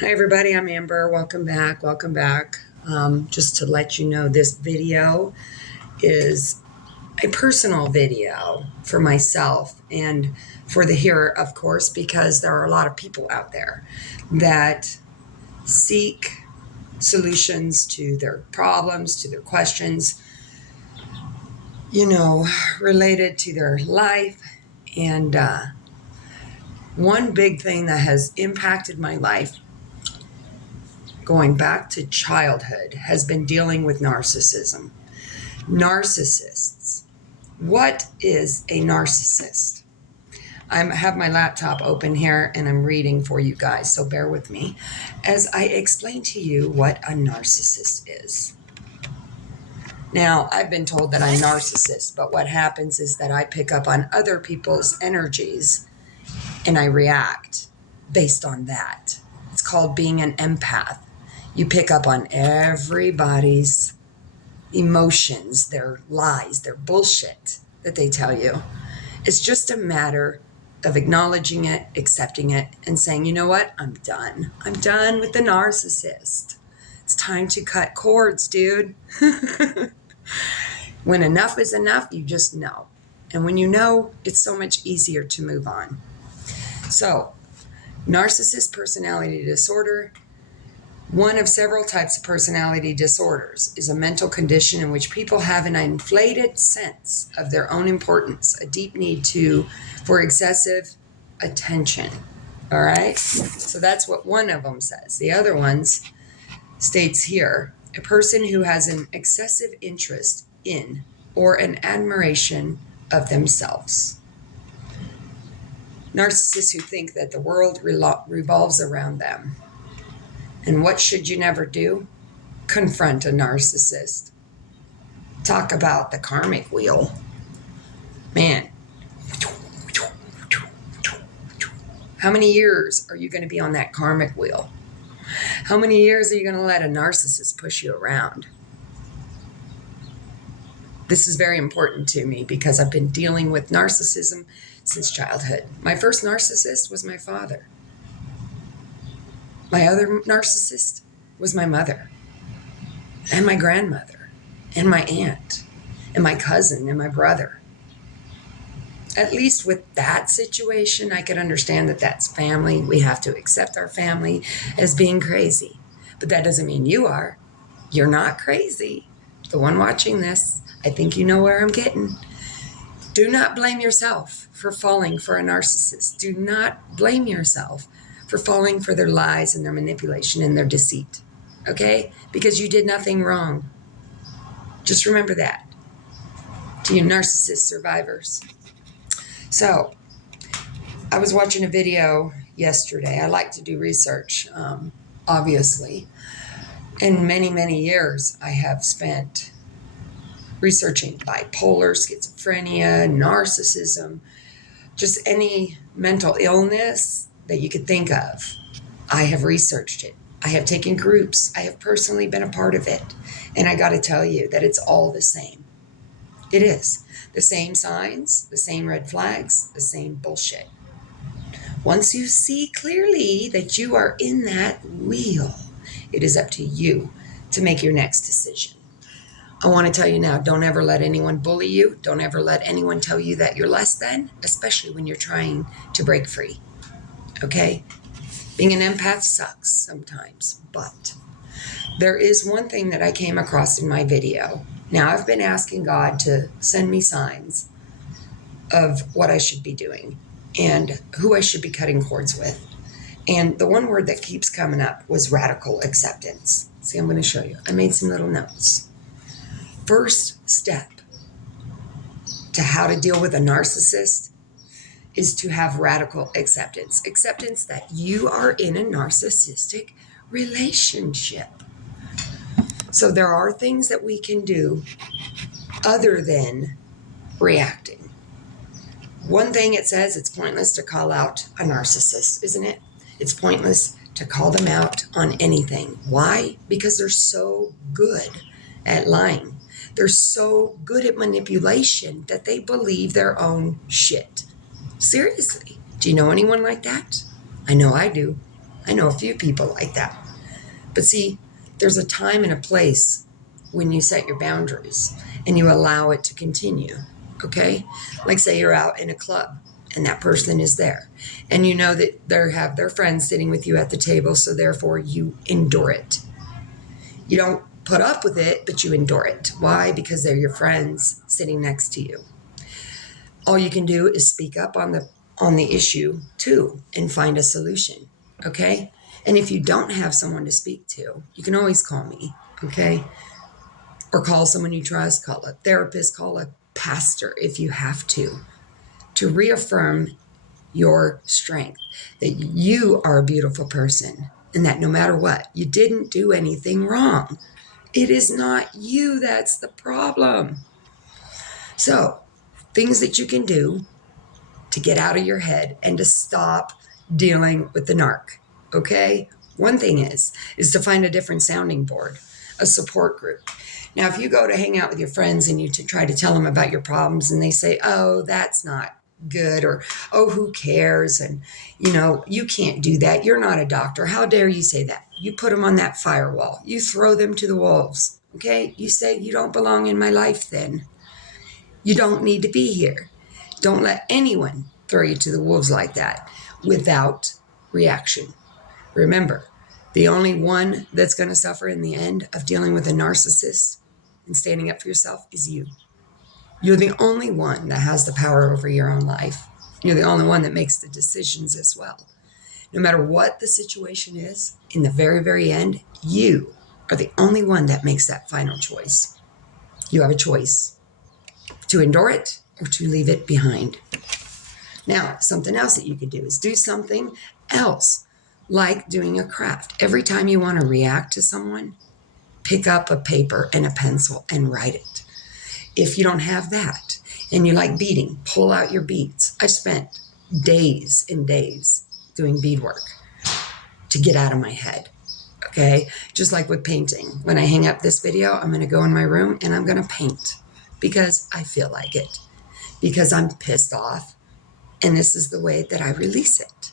Hi everybody, I'm Amber. Welcome back. Welcome back. Just to let you know, this video is a personal video for myself and for the hearer, of course, because there are a lot of people out there that seek solutions to their problems, to their questions, related to their life. And one big thing that has impacted my life going back to childhood has been dealing with narcissism. Narcissists. What is a narcissist? I have my laptop open here and I'm reading for you guys, so bear with me as I explain to you what a narcissist is. Now, I've been told that I'm narcissist, but what happens is that I pick up on other people's energies and I react based on that. It's called being an empath. You pick up on everybody's emotions, their lies, their bullshit that they tell you. It's just a matter of acknowledging it, accepting it, and saying, you know what? I'm done. I'm done with the narcissist. It's time to cut cords, dude. When enough is enough, you just know. And when you know, it's so much easier to move on. So, narcissist personality disorder, one of several types of personality disorders, is a mental condition in which people have an inflated sense of their own importance, a deep need for excessive attention. All right? So that's what one of them says. The other ones states here, a person who has an excessive interest in or an admiration of themselves. Narcissists who think that the world revolves around them. And what should you never do? Confront a narcissist. Talk about the karmic wheel. Man. How many years are you going to be on that karmic wheel? How many years are you going to let a narcissist push you around? This is very important to me because I've been dealing with narcissism since childhood. My first narcissist was my father. My other narcissist was my mother and my grandmother and my aunt and my cousin and my brother. At least with that situation, I could understand that that's family. We have to accept our family as being crazy. But that doesn't mean you are. You're not crazy. The one watching this, I think you know where I'm getting. Do not blame yourself for falling for a narcissist. Do not blame yourself for falling for their lies and their manipulation and their deceit, okay? Because you did nothing wrong. Just remember that. To you narcissist survivors. So, I was watching a video yesterday. I like to do research, obviously. In many, many years, I have spent researching bipolar, schizophrenia, narcissism, just any mental illness that you could think of. I have researched it. I have taken groups. I have personally been a part of it. And I got to tell you that it's all the same. It is. The same signs, the same red flags, the same bullshit. Once you see clearly that you are in that wheel, it is up to you to make your next decision. I want to tell you now, don't ever let anyone bully you. Don't ever let anyone tell you that you're less than, especially when you're trying to break free. Okay? Being an empath sucks sometimes, but there is one thing that I came across in my video. Now, I've been asking God to send me signs of what I should be doing and who I should be cutting cords with. And the one word that keeps coming up was radical acceptance. See, I'm going to show you. I made some little notes. First step to how to deal with a narcissist is to have radical acceptance. Acceptance that you are in a narcissistic relationship. So there are things that we can do other than reacting. One thing it says, it's pointless to call out a narcissist, isn't it? It's pointless to call them out on anything. Why? Because they're so good at lying. They're so good at manipulation that they believe their own shit. Seriously. Do you know anyone like that? I know I do. I know a few people like that. But see, there's a time and a place when you set your boundaries and you allow it to continue. Okay? Like say you're out in a club and that person is there and you know that they have their friends sitting with you at the table, so therefore you endure it. You don't put up with it, but you endure it. Why? Because they're your friends sitting next to you. All you can do is speak up on the issue too and find a solution. Okay? And if you don't have someone to speak to, you can always call me. Okay? Or call someone you trust, call a therapist, call a pastor if you have to reaffirm your strength, that you are a beautiful person and that no matter what, you didn't do anything wrong. It is not you that's the problem. So, things that you can do to get out of your head and to stop dealing with the narc, okay? One thing is to find a different sounding board, a support group. Now, if you go to hang out with your friends and you try to tell them about your problems and they say, oh, that's not good, or, oh, who cares? And, you can't do that. You're not a doctor. How dare you say that? You put them on that firewall. You throw them to the wolves, okay? You say, you don't belong in my life then. You don't need to be here. Don't let anyone throw you to the wolves like that without reaction. Remember, the only one that's going to suffer in the end of dealing with a narcissist and standing up for yourself is you. You're the only one that has the power over your own life. You're the only one that makes the decisions as well. No matter what the situation is, in the very, very end, you are the only one that makes that final choice. You have a choice to endure it or to leave it behind. Now, something else that you could do is do something else, like doing a craft. Every time you want to react to someone, pick up a paper and a pencil and write it. If you don't have that and you like beading, pull out your beads. I spent days and days doing beadwork to get out of my head. Okay? Just like with painting. When I hang up this video, I'm going to go in my room and I'm going to paint because I feel like it, because I'm pissed off. And this is the way that I release it.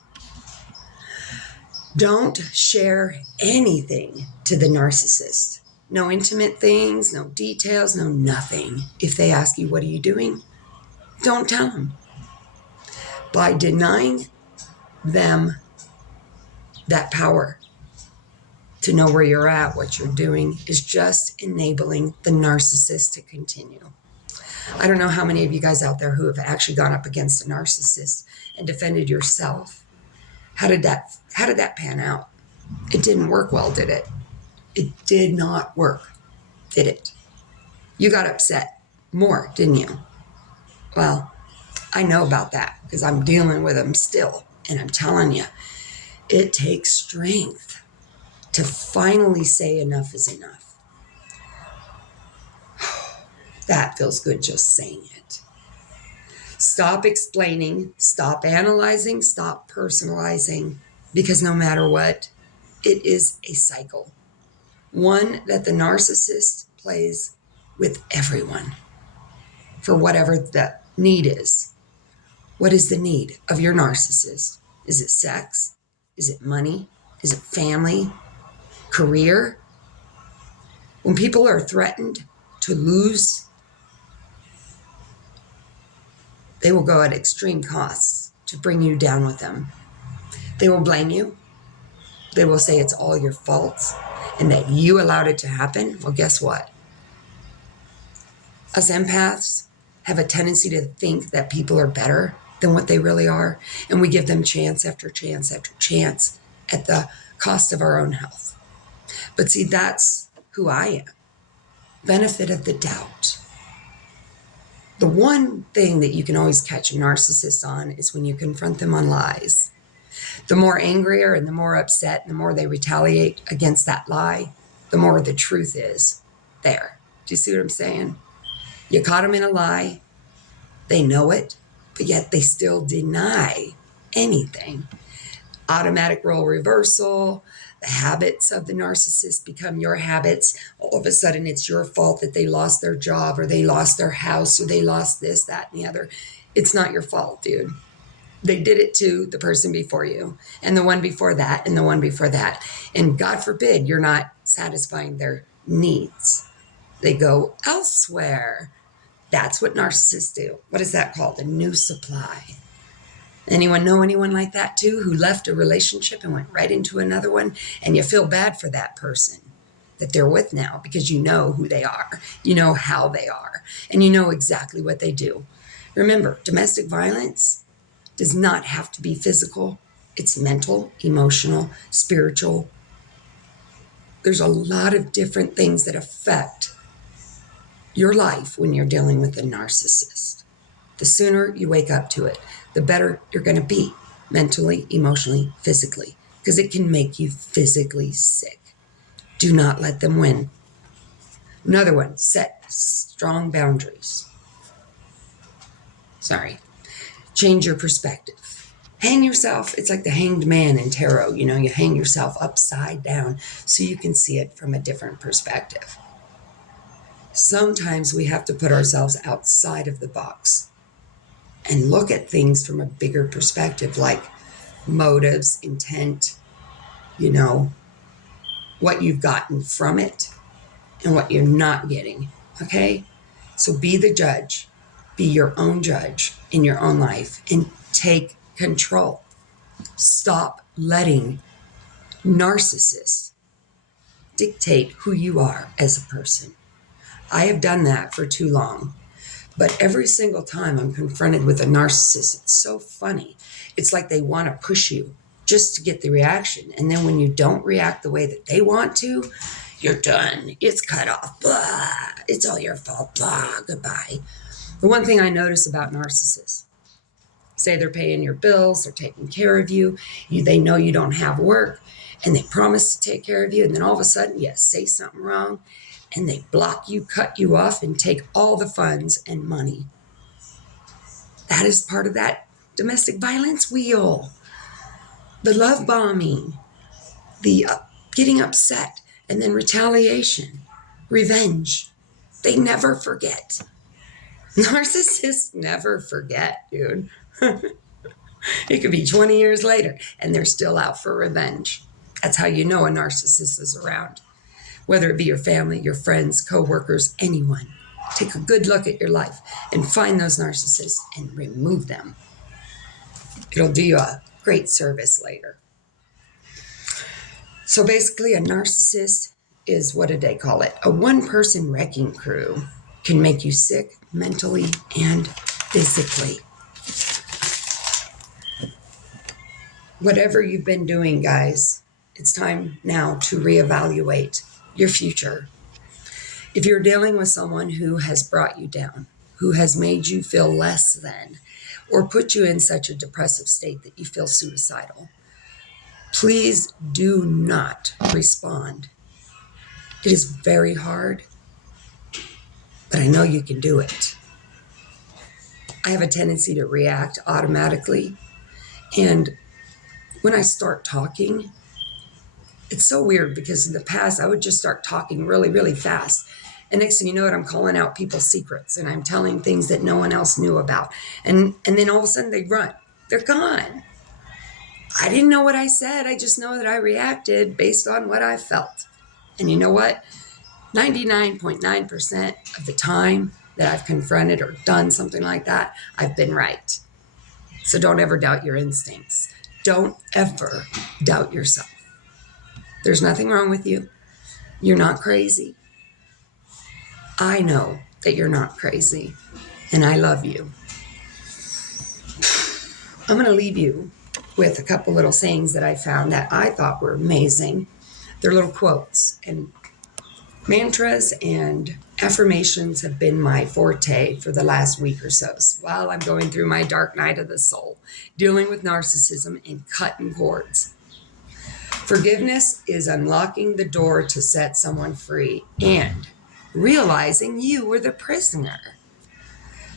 Don't share anything to the narcissist. No intimate things, no details, no nothing. If they ask you, what are you doing? Don't tell them. By denying them that power to know where you're at, what you're doing, is just enabling the narcissist to continue. I don't know how many of you guys out there who have actually gone up against a narcissist and defended yourself. How did that pan out? It didn't work well, did it? It did not work, did it? You got upset more, didn't you? Well, I know about that because I'm dealing with them still. And I'm telling you, it takes strength to finally say enough is enough. That feels good just saying it. Stop explaining, stop analyzing, stop personalizing, because no matter what, it is a cycle. One that the narcissist plays with everyone for whatever the need is. What is the need of your narcissist? Is it sex? Is it money? Is it family? Career? When people are threatened to lose, they will go at extreme costs to bring you down with them. They will blame you. They will say it's all your fault and that you allowed it to happen. Well, guess what? Us empaths have a tendency to think that people are better than what they really are, and we give them chance after chance after chance at the cost of our own health. But see, that's who I am. Benefit of the doubt. The one thing that you can always catch a narcissist on is when you confront them on lies. The more angrier and the more upset and the more they retaliate against that lie, the more the truth is there. Do you see what I'm saying? You caught them in a lie. They know it, but yet they still deny anything. Automatic role reversal. The habits of the narcissist become your habits. All of a sudden, it's your fault that they lost their job or they lost their house or they lost this, that, and the other. It's not your fault, dude. They did it to the person before you, and the one before that, and the one before that. And God forbid you're not satisfying their needs. They go elsewhere. That's what narcissists do. What is that called? A new supply. Anyone know anyone like that too, who left a relationship and went right into another one? And you feel bad for that person that they're with now because you know who they are, you know how they are, and you know exactly what they do. Remember, domestic violence does not have to be physical. It's mental, emotional, spiritual. There's a lot of different things that affect your life when you're dealing with a narcissist. The sooner you wake up to it, the better you're going to be mentally, emotionally, physically, because it can make you physically sick. Do not let them win. Another one, set strong boundaries. Change your perspective. Hang yourself, it's like the hanged man in tarot, you hang yourself upside down so you can see it from a different perspective. Sometimes we have to put ourselves outside of the box and look at things from a bigger perspective, like motives, intent, what you've gotten from it and what you're not getting, okay? So be the judge, be your own judge in your own life, and take control. Stop letting narcissists dictate who you are as a person. I have done that for too long. But every single time I'm confronted with a narcissist, it's so funny. It's like they want to push you just to get the reaction. And then when you don't react the way that they want to, you're done. It's cut off. Blah. It's all your fault. Blah. Goodbye. The one thing I notice about narcissists, say they're paying your bills, they're taking care of you, they know you don't have work, and they promise to take care of you, and then all of a sudden you say something wrong, and they block you, cut you off, and take all the funds and money. That is part of that domestic violence wheel. The love bombing, the getting upset, and then retaliation, revenge. They never forget. Narcissists never forget, dude. It could be 20 years later, and they're still out for revenge. That's how you know a narcissist is around. Whether it be your family, your friends, co-workers, anyone. Take a good look at your life and find those narcissists and remove them. It'll do you a great service later. So basically, a narcissist is, what did they call it? A one-person wrecking crew. Can make you sick mentally and physically. Whatever you've been doing, guys, it's time now to reevaluate your future. If you're dealing with someone who has brought you down, who has made you feel less than, or put you in such a depressive state that you feel suicidal, please do not respond. It is very hard, but I know you can do it. I have a tendency to react automatically, and when I start talking, it's so weird because in the past I would just start talking really, really fast. And next thing you know it, I'm calling out people's secrets and I'm telling things that no one else knew about. And then all of a sudden they run. They're gone. I didn't know what I said. I just know that I reacted based on what I felt. And you know what? 99.9% of the time that I've confronted or done something like that, I've been right. So don't ever doubt your instincts. Don't ever doubt yourself. There's nothing wrong with you. You're not crazy. I know that you're not crazy, and I love you. I'm going to leave you with a couple little sayings that I found that I thought were amazing. They're little quotes, and mantras and affirmations have been my forte for the last week or so while I'm going through my dark night of the soul, dealing with narcissism and cutting cords. Forgiveness is unlocking the door to set someone free and realizing you were the prisoner.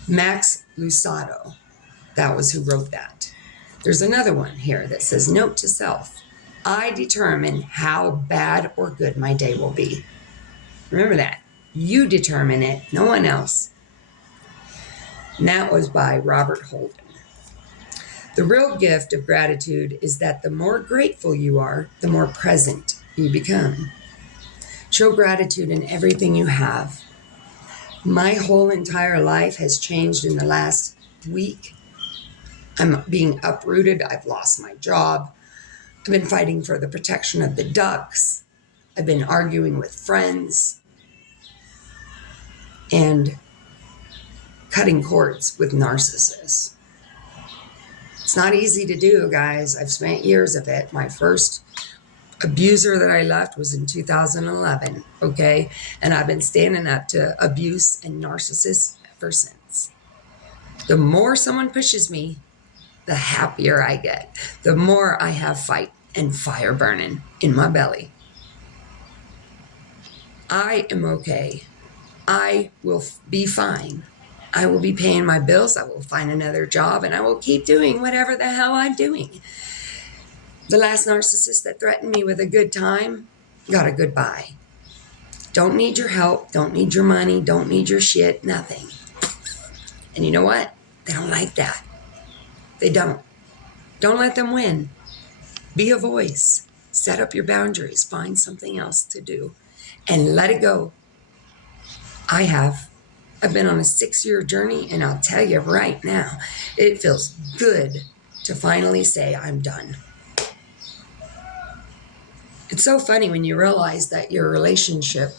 Max Lucado, that was who wrote that. There's another one here that says, note to self, I determine how bad or good my day will be. Remember that. You determine it, no one else. And that was by Robert Holden. The real gift of gratitude is that the more grateful you are, the more present you become. Show gratitude in everything you have. My whole entire life has changed in the last week. I'm being uprooted. I've lost my job. I've been fighting for the protection of the ducks. I've been arguing with friends and cutting cords with narcissists. It's not easy to do, guys. I've spent years of it. My first abuser that I left was in 2011, okay? And I've been standing up to abuse and narcissists ever since. The more someone pushes me, the happier I get. The more I have fight and fire burning in my belly. I am okay. I will be fine. I will be paying my bills. I will find another job, and I will keep doing whatever the hell I'm doing. The last narcissist that threatened me with a good time got a goodbye. Don't need your help. Don't need your money. Don't need your shit. Nothing. And you know what? They don't like that. They don't. Don't let them win. Be a voice. Set up your boundaries. Find something else to do. And let it go. I've been on a 6-year journey, and I'll tell you right now, it feels good to finally say I'm done. It's so funny when you realize that your relationship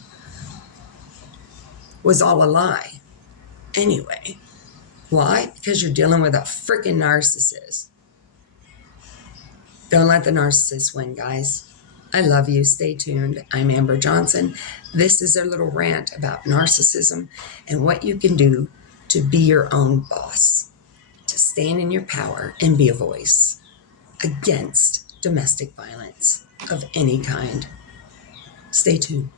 was all a lie. Anyway, why? Because you're dealing with a freaking narcissist. Don't let the narcissist win, guys. I love you. Stay tuned. I'm Amber Johnson. This is a little rant about narcissism and what you can do to be your own boss, to stand in your power and be a voice against domestic violence of any kind. Stay tuned.